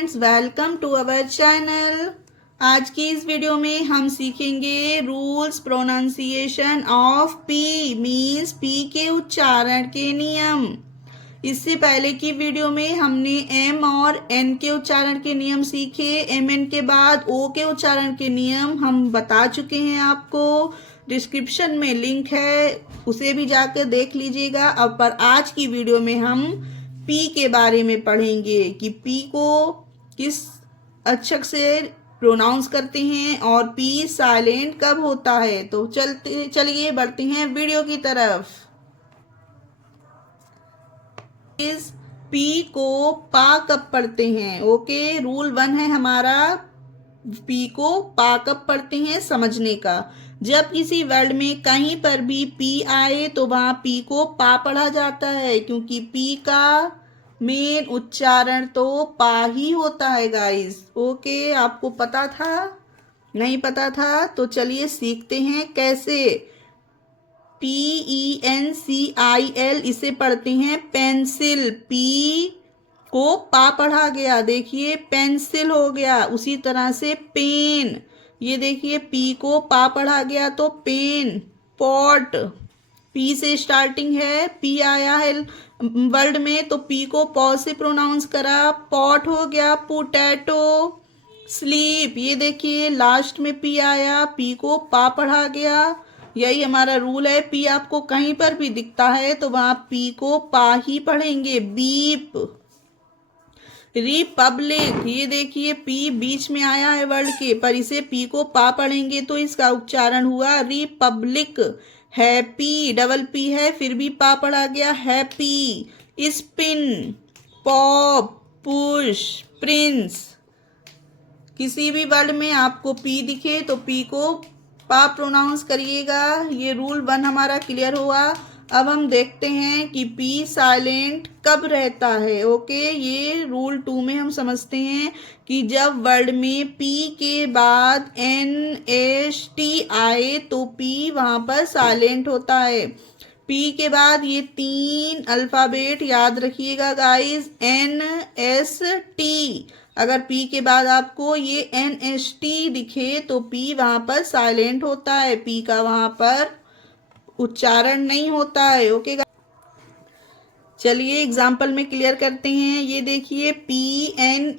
Friends, welcome to our channel. आज की इस वीडियो में हम सीखेंगे rules pronunciation of P means P के उच्चारण के नियम। इससे पहले की वीडियो में हमने एम और एन के उच्चारण के नियम सीखे। एम एन के बाद ओ के उच्चारण के नियम हम बता चुके हैं आपको। डिस्क्रिप्शन में लिंक है, उसे भी जाकर देख लीजिएगा। अब पर आज की वीडियो में हम पी के बारे में पढ़ेंगे कि पी को किस अक्षर से प्रोनाउंस करते हैं और पी साइलेंट कब होता है। तो चलिए बढ़ते हैं वीडियो की तरफ। इस पी को पा कब पढ़ते हैं? ओके, रूल 1 है हमारा पी को पा कब पढ़ते हैं समझने का। जब किसी वर्ड में कहीं पर भी पी आए तो वहां पी को पा पढ़ा जाता है, क्योंकि पी का मेन उच्चारण तो पा ही होता है गाइस। ओके, आपको पता था? नहीं पता था तो चलिए सीखते हैं कैसे। PENCIL इसे पढ़ते हैं पेंसिल। पी को पा पढ़ा गया, देखिए पेंसिल हो गया। उसी तरह से पेन, ये देखिए पी को पा पढ़ा गया तो पेन। पॉट, पी से स्टार्टिंग है, पी आया है वर्ड में तो पी को पॉ से प्रोनाउंस करा, पॉट हो गया। पोटैटो, स्लीप, ये देखिए लास्ट में पी आया, पी को पा पढ़ा गया। यही हमारा रूल है, पी आपको कहीं पर भी दिखता है तो वहां पी को पा ही पढ़ेंगे। बीप, रिपब्लिक, ये देखिए पी बीच में आया है वर्ड के, पर इसे पी को पा पढ़ेंगे तो इसका उच्चारण हुआ रिपब्लिक। हैप्पी, डबल पी है फिर भी पा पढ़ा गया, happy. Spin, pop, push, Prince. किसी भी वर्ड में आपको पी दिखे तो पी को पा प्रोनाउंस करिएगा। ये रूल 1 हमारा क्लियर हुआ। अब हम देखते हैं कि पी साइलेंट कब रहता है। ओके, ये रूल 2 में हम समझते हैं कि जब वर्ड में पी के बाद NST आए तो पी वहां पर साइलेंट होता है। पी के बाद ये 3 अल्फाबेट याद रखिएगा गाइस, NST। अगर पी के बाद आपको ये NST दिखे तो पी वहां पर साइलेंट होता है, पी का वहां पर उच्चारण नहीं होता है। ओके, चलिए एग्जाम्पल में क्लियर करते हैं। ये देखिए PNEUMATIC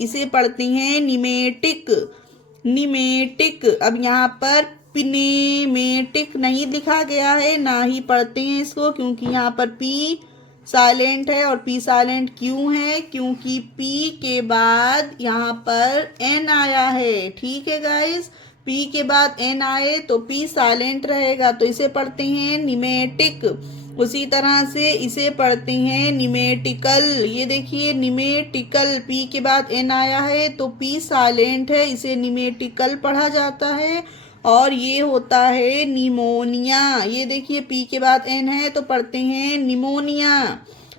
इसे पढ़ते हैं निमेटिक। निमेटिक, अब यहाँ पर पिनेमेटिक नहीं लिखा गया है, ना ही पढ़ते हैं इसको, क्योंकि यहाँ पर पी साइलेंट है। और पी साइलेंट क्यों है? क्योंकि पी के बाद यहाँ पर एन आया है। ठीक है गाइस, पी के बाद एन आए तो पी साइलेंट रहेगा, तो इसे पढ़ते हैं निमेटिक। उसी तरह से इसे पढ़ते हैं निमेटिकल। ये देखिए निमेटिकल, पी के बाद एन आया है तो पी साइलेंट है, इसे निमेटिकल पढ़ा जाता है। और ये होता है निमोनिया। ये देखिए पी के बाद एन है तो पढ़ते हैं निमोनिया।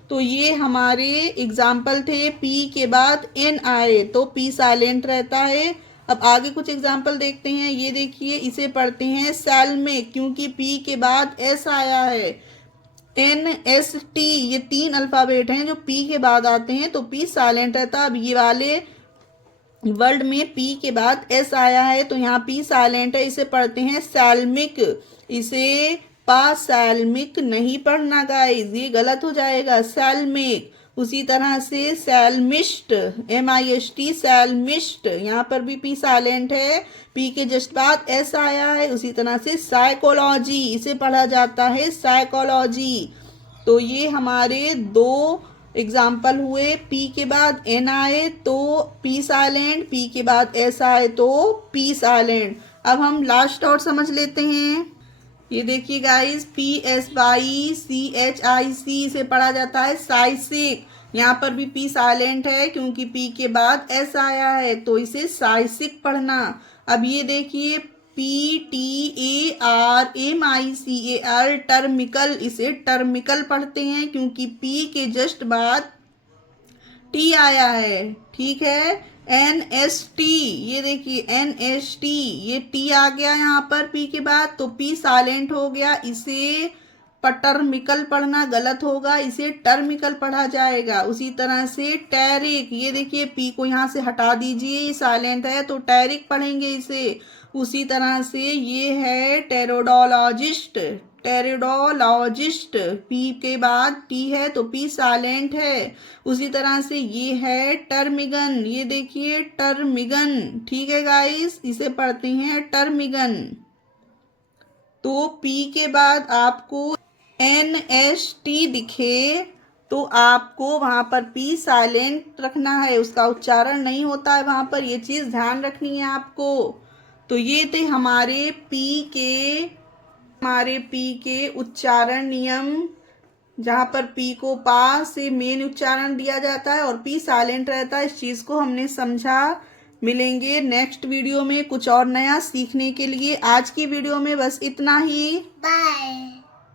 तो ये हमारे एग्जाम्पल थे, पी के बाद एन आए तो पी साइलेंट रहता है। अब आगे कुछ एग्जाम्पल देखते हैं। ये देखिए इसे पढ़ते हैं सैल्मिक, क्योंकि पी के बाद एस आया है। NST, ये 3 अल्फाबेट हैं जो पी के बाद आते हैं तो पी साइलेंट रहता है। अब ये वाले वर्ड में पी के बाद एस आया है तो यहाँ पी साइलेंट है, इसे पढ़ते हैं सैल्मिक। इसे पासैल्मिक नहीं पढ़ना गाइस, ये गलत हो जाएगा, सैल्मिक। उसी तरह से सैल्मिस्ट, MIST, सैल्मिस्ट, यहाँ पर भी पी साइलेंट है, पी के जस्ट बाद एस आया है। उसी तरह से साइकोलॉजी, इसे पढ़ा जाता है साइकोलॉजी। तो ये हमारे 2 एग्जाम्पल हुए, पी के बाद एन आए तो पी साइलेंट, पी के बाद एस आए तो पी साइलेंट। अब हम लास्ट और समझ लेते हैं। ये देखिए गाइस PSYCHIC इसे पढ़ा जाता है साइसिक। यहाँ पर भी पी साइलेंट है क्योंकि पी के बाद एस आया है तो इसे साइसिक पढ़ना। अब ये देखिए PTARMICAL, टर्मिकल, इसे टर्मिकल पढ़ते हैं क्योंकि पी के जस्ट बाद टी आया है। ठीक है, NST, ये देखिए NST, ये टी आ गया यहाँ पर पी के बाद तो पी साइलेंट हो गया, इसे टर्मिकल पढ़ना गलत होगा, इसे टर्मिकल पढ़ा जाएगा। उसी तरह से टैरिक, ये देखिए पी को यहाँ से हटा दीजिए, ये साइलेंट है तो टैरिक पढ़ेंगे इसे। उसी तरह से ये है टेरोडोलॉजिस्ट, टेरिडोलॉजिस्ट, पी के बाद टी है तो पी साइलेंट है। उसी तरह से ये है टर्मिगन, ये देखिए टर्मिगन, ठीक है गाइस, इसे पढ़ते हैं टर्मिगन। तो पी के बाद आपको NST दिखे तो आपको वहां पर पी साइलेंट रखना है, उसका उच्चारण नहीं होता है वहां पर, ये चीज ध्यान रखनी है आपको। तो ये थे हमारे पी के उच्चारण नियम, जहाँ पर पी को पा से मेन उच्चारण दिया जाता है और पी साइलेंट रहता है। इस चीज को हमने समझा। मिलेंगे नेक्स्ट वीडियो में कुछ और नया सीखने के लिए। आज की वीडियो में बस इतना ही। बाय।